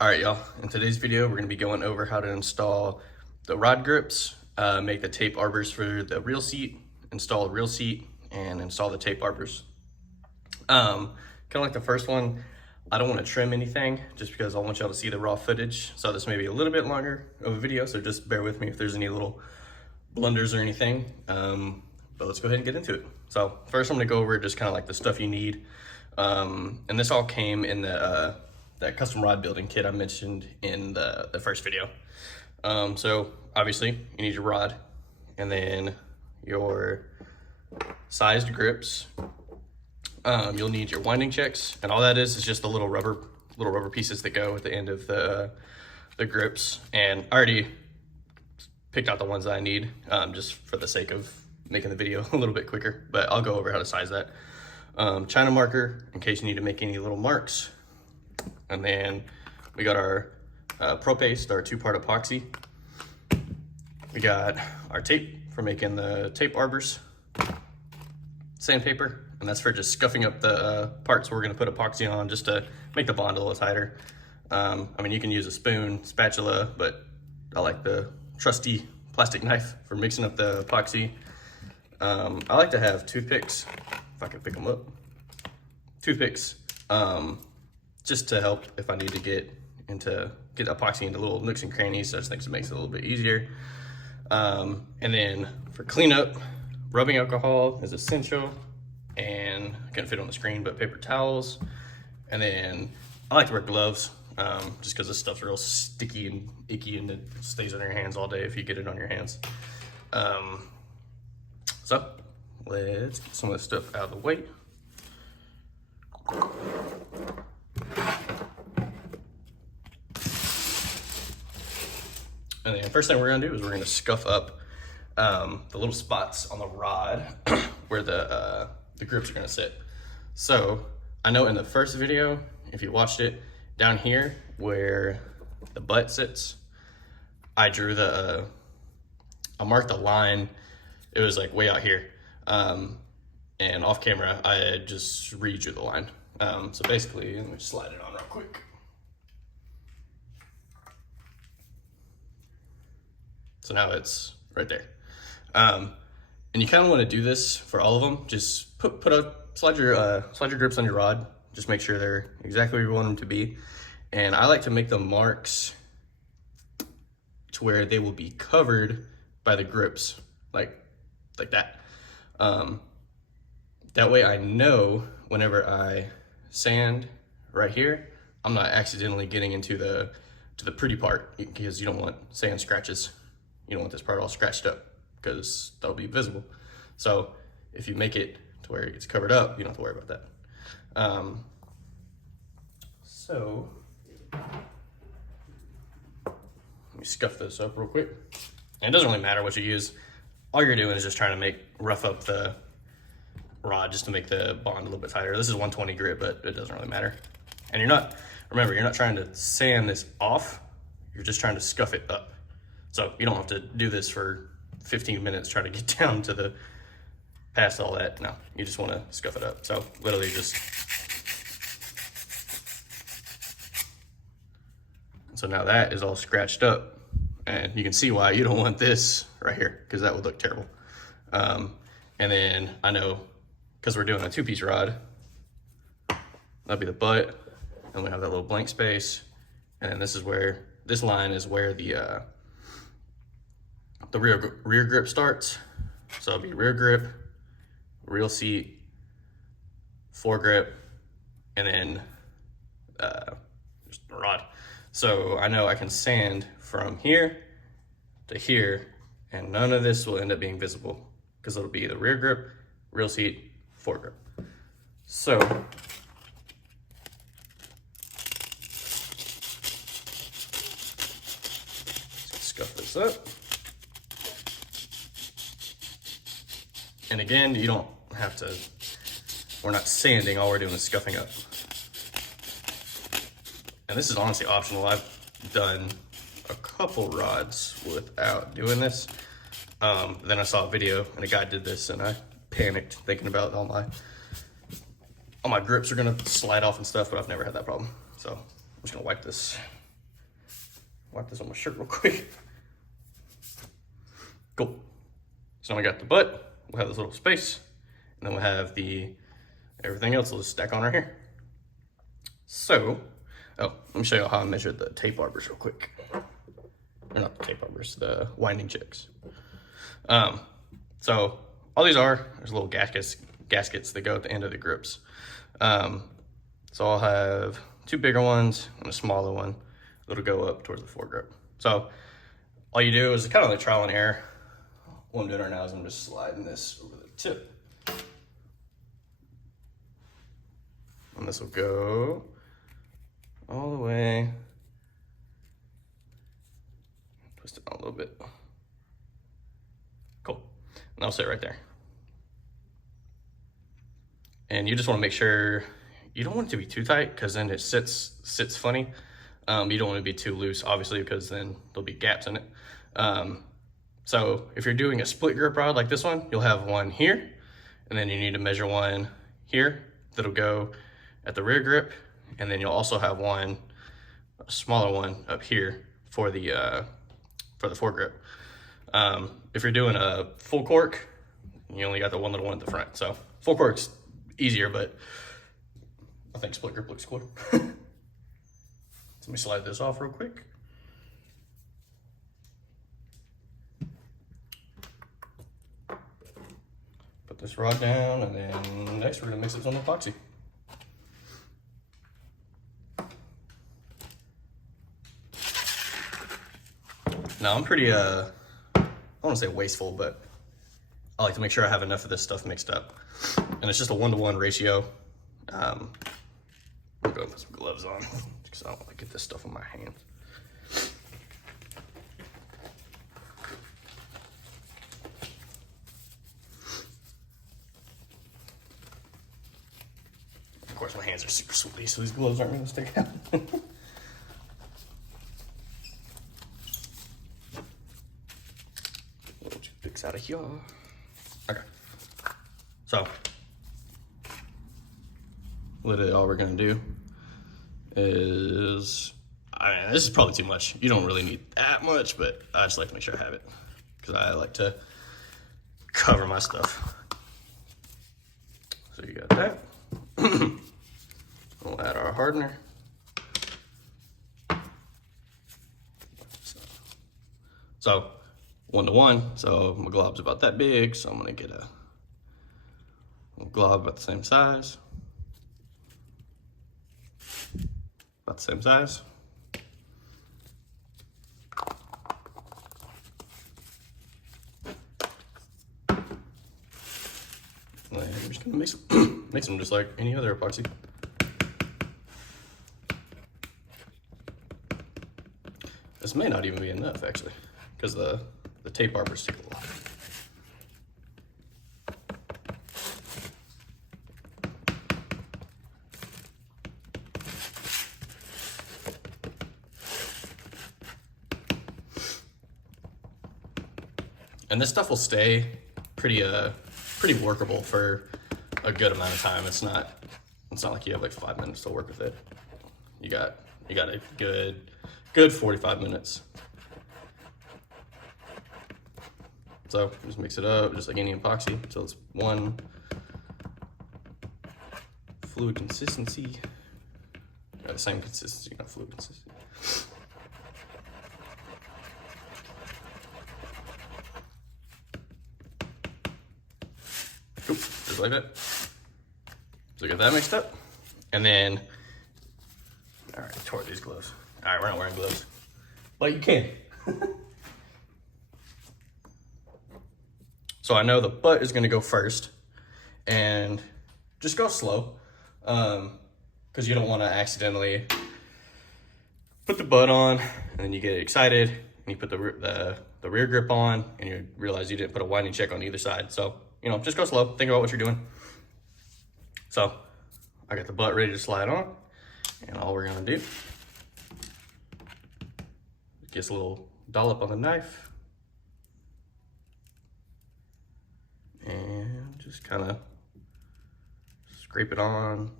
All right, y'all. In today's video, we're gonna be going over how to install the rod grips, make the tape arbors for the reel seat, install a reel seat, and install the tape arbors. Kind of like the first one, I don't want to trim anything just because I want y'all to see the raw footage. So this may be a little bit longer of a video, so just bear with me if there's any little blunders or anything. But let's go ahead and get into it. So first I'm gonna go over just kind of like the stuff you need. And this all came in the that custom rod building kit I mentioned in the first video. So obviously you need your rod and then your sized grips. You'll need your winding checks, and all that is just the little rubber pieces that go at the end of the grips. And I already picked out the ones that I need just for the sake of making the video a little bit quicker, but I'll go over how to size that. China marker in case you need to make any little marks. And then we got our Pro Paste, our 2-part epoxy. We got our tape for making the tape arbors. Sandpaper, and that's for just scuffing up the parts we're gonna put epoxy on just to make the bond a little tighter. I mean, you can use a spoon, spatula, but I like the trusty plastic knife for mixing up the epoxy. I like to have toothpicks, if I can pick them up. Toothpicks, just to help if I need to get epoxy into little nooks and crannies. So I just think it makes it a little bit easier. And then for cleanup, rubbing alcohol is essential, and I can't fit on the screen, but paper towels. And then I like to wear gloves, just because this stuff's real sticky and icky and it stays on your hands all day if you get it on your hands. So let's get some of this stuff out of the way. And then first thing we're gonna do is we're gonna scuff up the little spots on the rod where the grips are gonna sit. So I know in the first video, if you watched it, down here where the butt sits, I drew I marked the line. It was like way out here. And off camera, I just redrew the line. So basically, let me slide it on real quick. So now it's right there. And you kind of want to do this for all of them. Just slide your grips on your rod. Just make sure they're exactly where you want them to be. And I like to make the marks to where they will be covered by the grips, like that. That way I know whenever I sand right here, I'm not accidentally getting into the pretty part, because you don't want sand scratches. You don't want this part all scratched up because that'll be visible. So if you make it to where it gets covered up, you don't have to worry about that. So let me scuff this up real quick. And it doesn't really matter what you use. All you're doing is just trying to rough up the rod just to make the bond a little bit tighter. This is 120 grit, but it doesn't really matter. And remember, you're not trying to sand this off, you're just trying to scuff it up. So you don't have to do this for 15 minutes trying to get down to past all that. No, you just want to scuff it up. So literally just. So now that is all scratched up, and you can see why you don't want this right here, because that would look terrible. And then I know, because we're doing a 2-piece rod, that'll be the butt, and we have that little blank space, and then this line is where the rear grip starts. So it'll be rear grip, reel seat, foregrip, and then just the rod. So I know I can sand from here to here, and none of this will end up being visible because it'll be the rear grip, reel seat, foregrip. So scuff this up. And again, you don't have to, we're not sanding, all we're doing is scuffing up. And this is honestly optional. I've done a couple rods without doing this. Then I saw a video and a guy did this, and I panicked thinking about all my grips are gonna slide off and stuff, but I've never had that problem. So I'm just gonna wipe this wipe this on my shirt real quick. Cool. So now we got the butt, we'll have this little space, and then we'll have everything else will just stack on right here. So, let me show you how I measured the tape arbors real quick. Or not the tape arbors, the winding checks. So all these there's little gaskets that go at the end of the grips. So I'll have 2 bigger ones and a smaller one that'll go up towards the foregrip. So all you do is kind of like trial and error. What I'm doing right now is I'm just sliding this over the tip. And this will go all the way. Twist it out a little bit. Cool. And I'll sit right there. And you just want to make sure you don't want it to be too tight because then it sits funny. You don't want to be too loose, obviously, because then there'll be gaps in it. So if you're doing a split grip rod like this one, you'll have one here, and then you need to measure one here that'll go at the rear grip, and then you'll also have a smaller one up here for the foregrip. If you're doing a full cork, you only got the one little one at the front. So full cork's easier, but I think split grip looks cooler. So let me slide this off real quick. Put this rod down, and then next we're gonna mix it with some epoxy. Now I'm pretty, I don't wanna say wasteful, but I like to make sure I have enough of this stuff mixed up. And it's just a 1-to-1 ratio. I'm gonna put some gloves on because I don't want to get this stuff on my hands. Of course, my hands are super sweaty, so these gloves aren't gonna stick out. Little toothpicks out of here. Okay. So, literally all we're gonna do is, this is probably too much. You don't really need that much, but I just like to make sure I have it because I like to cover my stuff. So you got that. We'll add our hardener. So 1-to-1, so my glob's about that big, so I'm gonna get a glob about the same size. About the same size. And I'm just gonna mix them just like any other epoxy. This may not even be enough actually, because the tape arbors stick a lot. And this stuff will stay pretty workable for a good amount of time. It's not like you have like 5 minutes to work with it. You got a good 45 minutes. So just mix it up just like any epoxy until it's one fluid consistency. Or the same consistency, not fluid consistency. Cool, just like that. So get that mixed up. And then, all right, tore these gloves. All right, we're not wearing gloves, but you can. So I know the butt is gonna go first, and just go slow, because you don't wanna accidentally put the butt on, and then you get excited, and you put the rear grip on, and you realize you didn't put a winding check on either side. So, just go slow, think about what you're doing. So, I got the butt ready to slide on, and all we're gonna do, gets a little dollop on the knife, and just kind of scrape it on.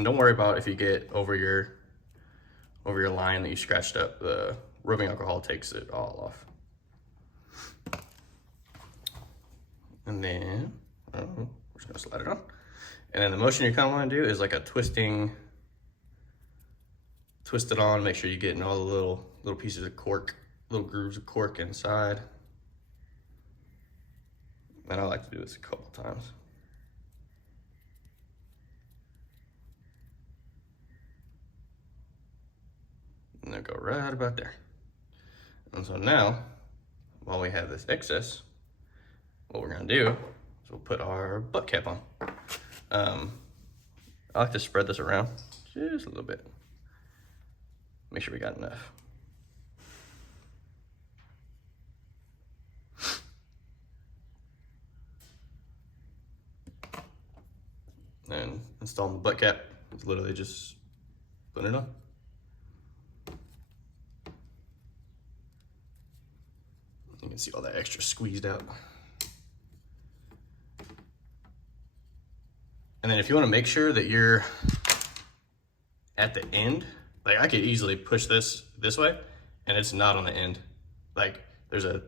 And don't worry about if you get over your line that you scratched up. The rubbing alcohol takes it all off. And then we're just gonna slide it on. And then the motion you kind of want to do is like a twist it on, make sure you're getting all the little pieces of cork, little grooves of cork inside. And I like to do this a couple times. And then go right about there. And so now, while we have this excess, what we're gonna do is we'll put our butt cap on. I like to spread this around just a little bit. Make sure we got enough. And installing the butt cap is literally just putting it on. You can see all that extra squeezed out. And then if you want to make sure that you're at the end, like I could easily push this way and it's not on the end. Like there's a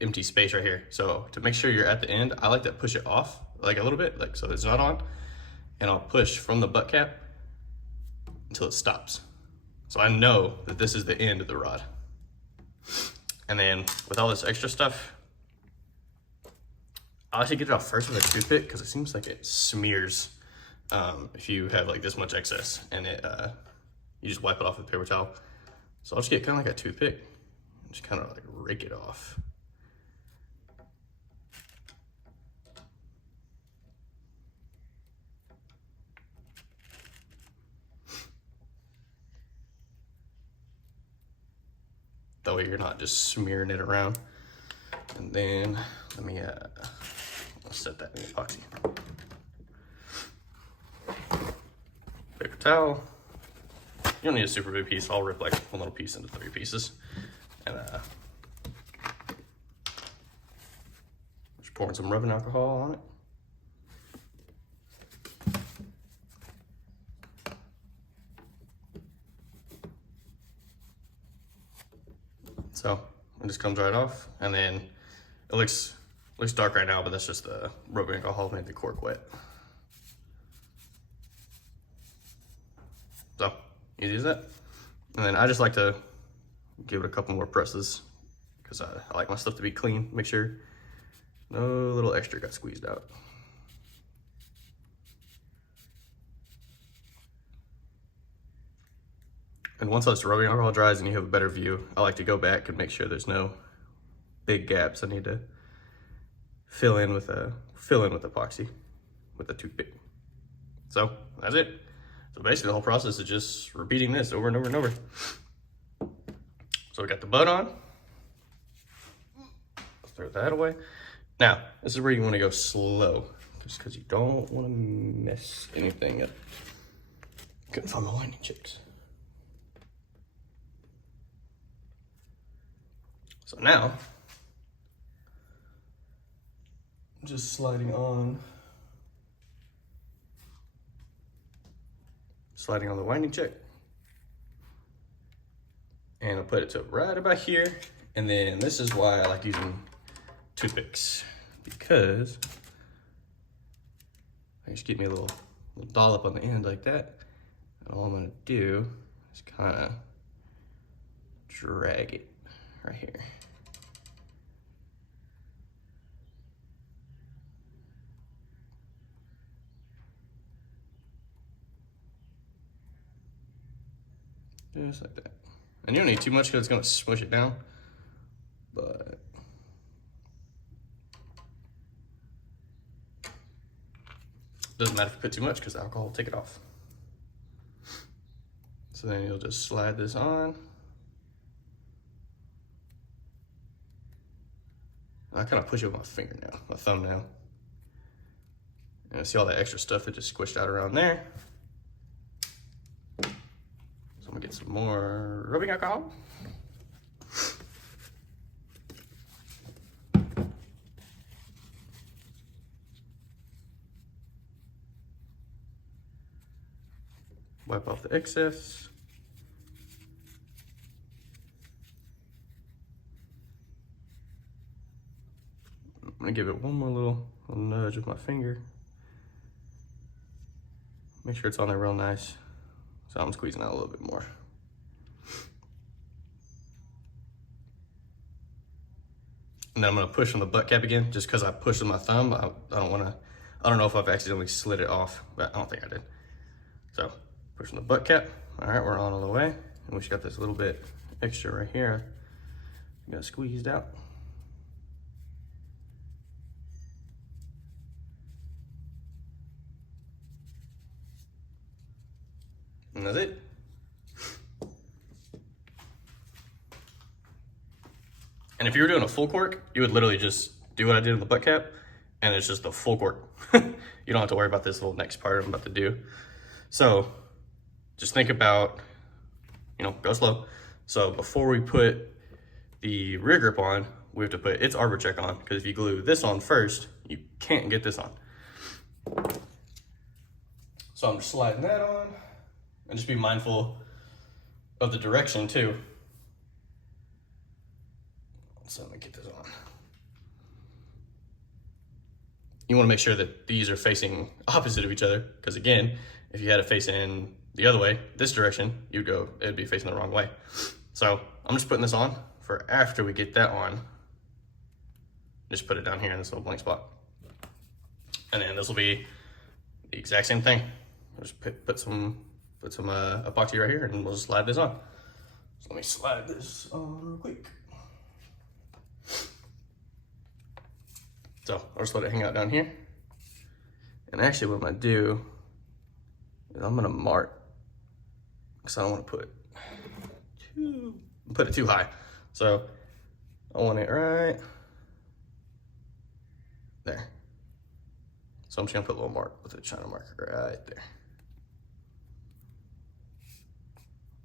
empty space right here. So to make sure you're at the end, I like to push it off like a little bit, like so it's not on. And I'll push from the butt cap until it stops. So I know that this is the end of the rod. And then with all this extra stuff, I like to get it off first with a toothpick because it seems like it smears if you have like this much excess, and you just wipe it off with a paper towel. So I'll just get kind of like a toothpick and just kind of like rake it off. That way you're not just smearing it around. And then let me I'll set that in the epoxy. Paper towel. You don't need a super big piece. I'll rip like one little piece into 3 pieces. And just pouring some rubbing alcohol on it. So it just comes right off, and then it looks dark right now, but that's just the rubbing alcohol made the cork wet. So easy as that. And then I just like to give it a couple more presses because I like my stuff to be clean. Make sure no little extra got squeezed out. And once this rubbing alcohol dries and you have a better view, I like to go back and make sure there's no big gaps I need to fill in with epoxy with a toothpick. So that's it. So basically the whole process is just repeating this over and over and over. So we got the butt on. Let's throw that away. Now, this is where you want to go slow, just because you don't want to mess anything up. Couldn't find my winding chicks. So now, just sliding on the winding check, and I'll put it to right about here. And then this is why I like using toothpicks, because I just get me a little dollop on the end like that, and all I'm gonna do is kind of drag it right here. Just like that. And you don't need too much because it's going to smush it down, but doesn't matter if you put too much because the alcohol will take it off. So then you'll just slide this on. I kind of push it with my fingernail, my thumbnail. And I see all that extra stuff that just squished out around there. So I'm gonna get some more rubbing alcohol. Wipe off the excess. I'm gonna give it one more little nudge with my finger. Make sure it's on there real nice. So I'm squeezing out a little bit more. And then I'm gonna push on the butt cap again, just because I pushed with my thumb. I don't know if I've accidentally slid it off, but I don't think I did. So, pushing the butt cap. All right, we're on all the way. And we just got this little bit extra right here. Got squeezed out. And that's it. And if you were doing a full cork, you would literally just do what I did with the butt cap, and it's just the full cork. You don't have to worry about this little next part I'm about to do. So just think about, go slow. So before we put the rear grip on, we have to put its arbor check on, because if you glue this on first, you can't get this on. So I'm just sliding that on, and just be mindful of the direction too. So let me get this on. You want to make sure that these are facing opposite of each other, because again, if you had it facing the other way, this direction, it'd be facing the wrong way. So I'm just putting this on for after we get that on. Just put it down here in this little blank spot. And then this will be the exact same thing. I'll just put some epoxy right here, and we'll just slide this on. So let me slide this on real quick. So I'll just let it hang out down here. And actually what I'm gonna do is I'm gonna mark, because I don't want to put it too high. So I want it right there. So I'm just gonna put a little mark with a China marker right there.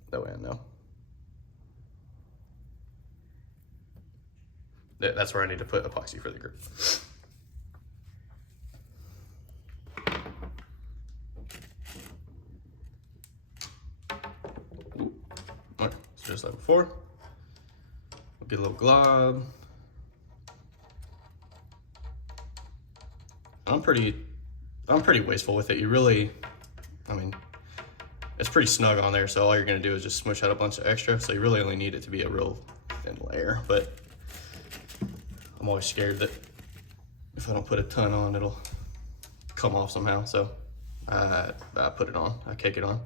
That way I know. That's where I need to put epoxy for the grip. Alright, so just like before, we'll get a little glob. I'm pretty wasteful with it. It's pretty snug on there, so all you're gonna do is just smush out a bunch of extra, so you really only need it to be a real thin layer, but I'm always scared that if I don't put a ton on, it'll come off somehow, so I put it on, I cake it on.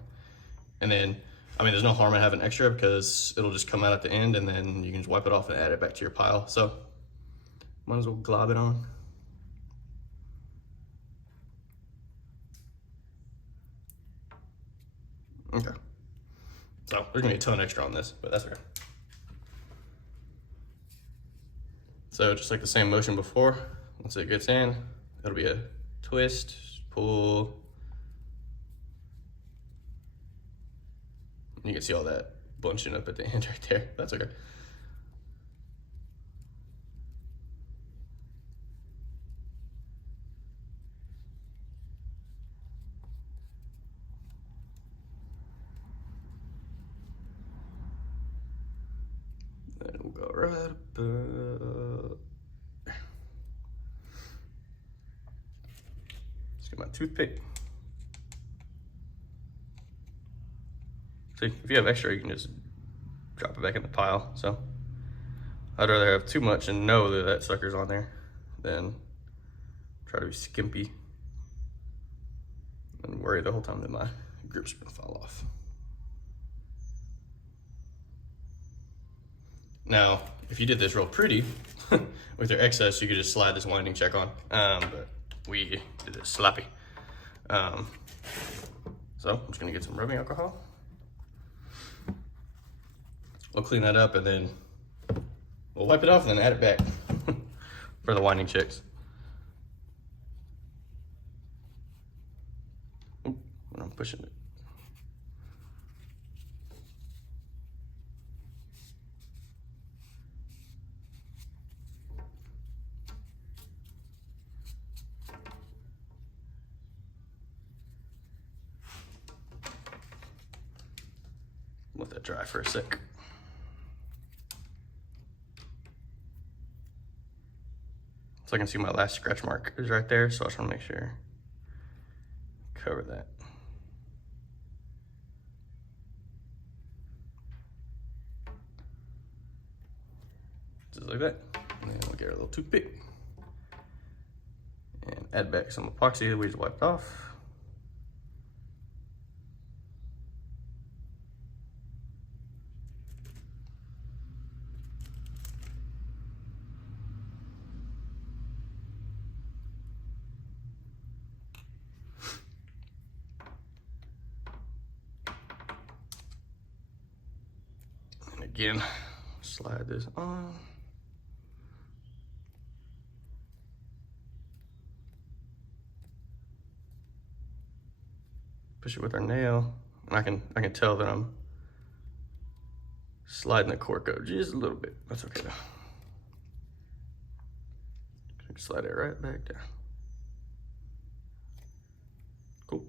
And then, there's no harm in having extra, because it'll just come out at the end, and then you can just wipe it off and add it back to your pile, so might as well glob it on. Okay, so there's gonna be a ton extra on this, but that's okay. So just like the same motion before, once it gets in, it'll be a twist, pull. You can see all that bunching up at the end right there. That's okay. Then we'll go right about there. Let's get my toothpick. See, if you have extra, you can just drop it back in the pile. So I'd rather have too much and know that that sucker's on there than try to be skimpy and worry the whole time that my grip's gonna fall off. Now, if you did this real pretty with your excess, you could just slide this winding check on, but we did it sloppy. So I'm just gonna get some rubbing alcohol. We'll clean that up, and then we'll wipe it off and then add it back for the winding checks. Oop, I'm pushing it. Let that dry for a sec. So I can see my last scratch mark is right there, so I just want to make sure cover that. Just like that. And then we'll get our little toothpick and add back some epoxy that we just wiped off. And again, slide this on. Push it with our nail, and I can tell that I'm sliding the cork out just a little bit. That's okay though. Slide it right back down. Cool.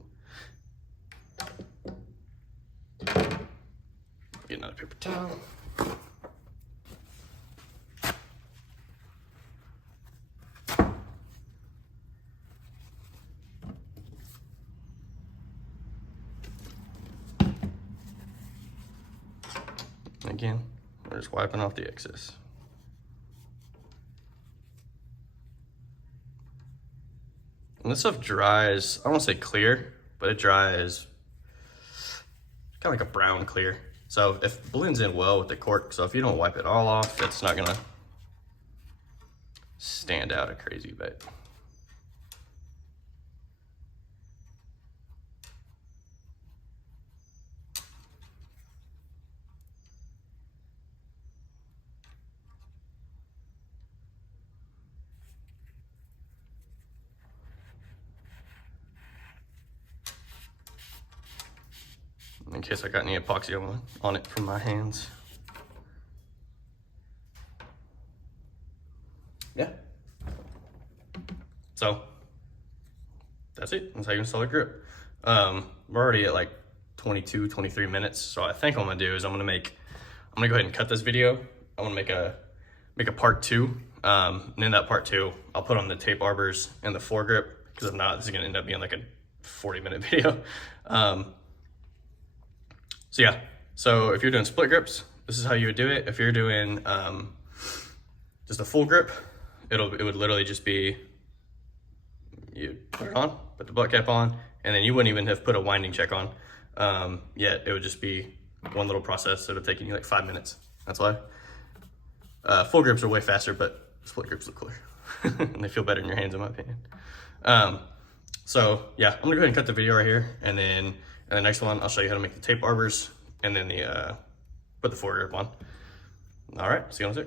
Get another paper towel. Again, we're just wiping off the excess. And this stuff dries, I don't want to say clear, but it dries kind of like a brown clear. So it blends in well with the cork. So if you don't wipe it all off, it's not gonna stand out a crazy bit. In case I got any epoxy on it from my hands. Yeah. So that's it. That's how you install a grip. We're already at like 22, 23 minutes. So I think what I'm gonna do is I'm gonna go ahead and cut this video. I wanna make a part 2. And in that part 2, I'll put on the tape arbors and the foregrip, because if not, this is gonna end up being like a 40-minute video. So yeah, so if you're doing split grips, this is how you would do it. If you're doing just a full grip, it would literally just be, you put it on, put the butt cap on, and then you wouldn't even have put a winding check on yet. It would just be one little process that would take you like 5 minutes. That's why. Full grips are way faster, but split grips look cooler. And they feel better in your hands, in my opinion. So yeah, I'm gonna go ahead and cut the video right here, and then in the next one, I'll show you how to make the tape arbors, and then put the foregrip on. All right, see you in a sec.